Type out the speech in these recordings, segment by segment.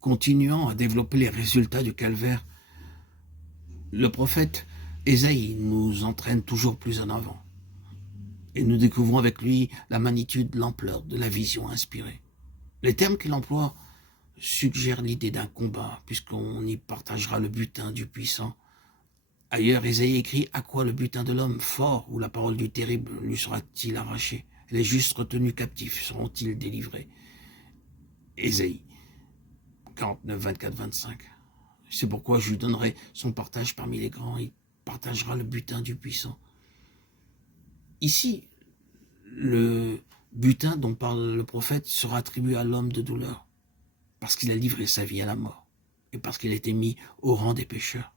continuant à développer les résultats du calvaire, le prophète Ésaïe nous entraîne toujours plus en avant. Et nous découvrons avec lui la magnitude, l'ampleur de la vision inspirée. Les termes qu'il emploie suggèrent l'idée d'un combat, puisqu'on y partagera le butin du puissant. Ailleurs, Ésaïe écrit « À quoi le butin de l'homme fort ou la parole du terrible lui sera-t-il arraché? Les justes retenus captifs seront-ils délivrés ?» Ésaïe 49, 24, 25. C'est pourquoi je lui donnerai son partage parmi les grands, il partagera le butin du puissant. Ici, le butin dont parle le prophète sera attribué à l'homme de douleur, parce qu'il a livré sa vie à la mort, et parce qu'il a été mis au rang des pécheurs.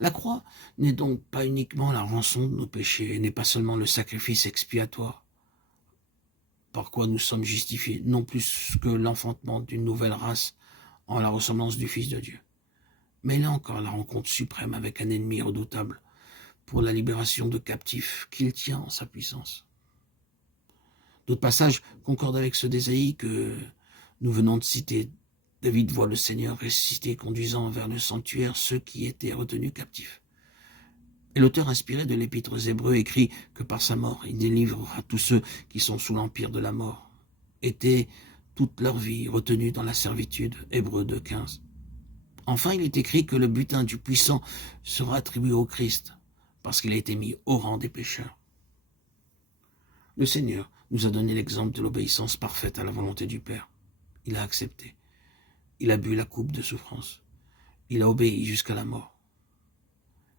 La croix n'est donc pas uniquement la rançon de nos péchés, et n'est pas seulement le sacrifice expiatoire, par quoi nous sommes justifiés, non plus que l'enfantement d'une nouvelle race en la ressemblance du Fils de Dieu. Mais là encore, la rencontre suprême avec un ennemi redoutable pour la libération de captifs qu'il tient en sa puissance. D'autres passages concordent avec ceux d'Ésaïe que nous venons de citer. David voit le Seigneur ressuscité conduisant vers le sanctuaire ceux qui étaient retenus captifs. Et l'auteur inspiré de l'Épître aux Hébreux écrit que par sa mort, il délivrera tous ceux qui sont sous l'empire de la mort, étaient toute leur vie retenus dans la servitude. Hébreux 2,15. Enfin, il est écrit que le butin du puissant sera attribué au Christ, parce qu'il a été mis au rang des pécheurs. Le Seigneur nous a donné l'exemple de l'obéissance parfaite à la volonté du Père. Il a accepté. Il a bu la coupe de souffrance. Il a obéi jusqu'à la mort.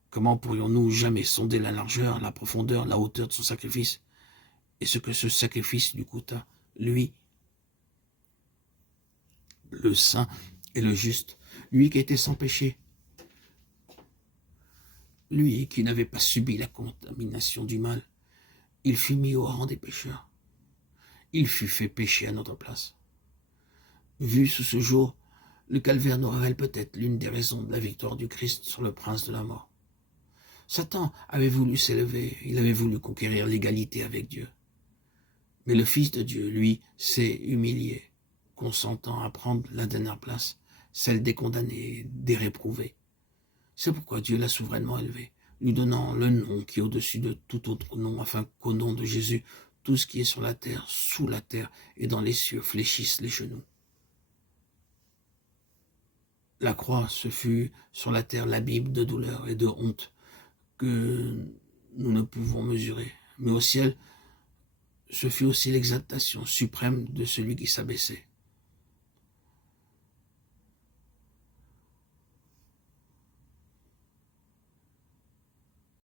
Comment pourrions-nous jamais sonder la largeur, la profondeur, la hauteur de son sacrifice et ce que ce sacrifice lui coûta, lui, le saint et le juste, lui qui était sans péché, lui qui n'avait pas subi la contamination du mal, il fut mis au rang des pécheurs. Il fut fait pécher à notre place. Vu sous ce jour, le calvaire nous révèle peut-être l'une des raisons de la victoire du Christ sur le prince de la mort. Satan avait voulu s'élever, il avait voulu conquérir l'égalité avec Dieu. Mais le Fils de Dieu, lui, s'est humilié, consentant à prendre la dernière place, celle des condamnés, des réprouvés. C'est pourquoi Dieu l'a souverainement élevé, lui donnant le nom qui est au-dessus de tout autre nom, afin qu'au nom de Jésus, tout ce qui est sur la terre, sous la terre et dans les cieux fléchisse les genoux. La croix, ce fut sur la terre l'abîme de douleur et de honte que nous ne pouvons mesurer. Mais au ciel, ce fut aussi l'exaltation suprême de celui qui s'abaissait.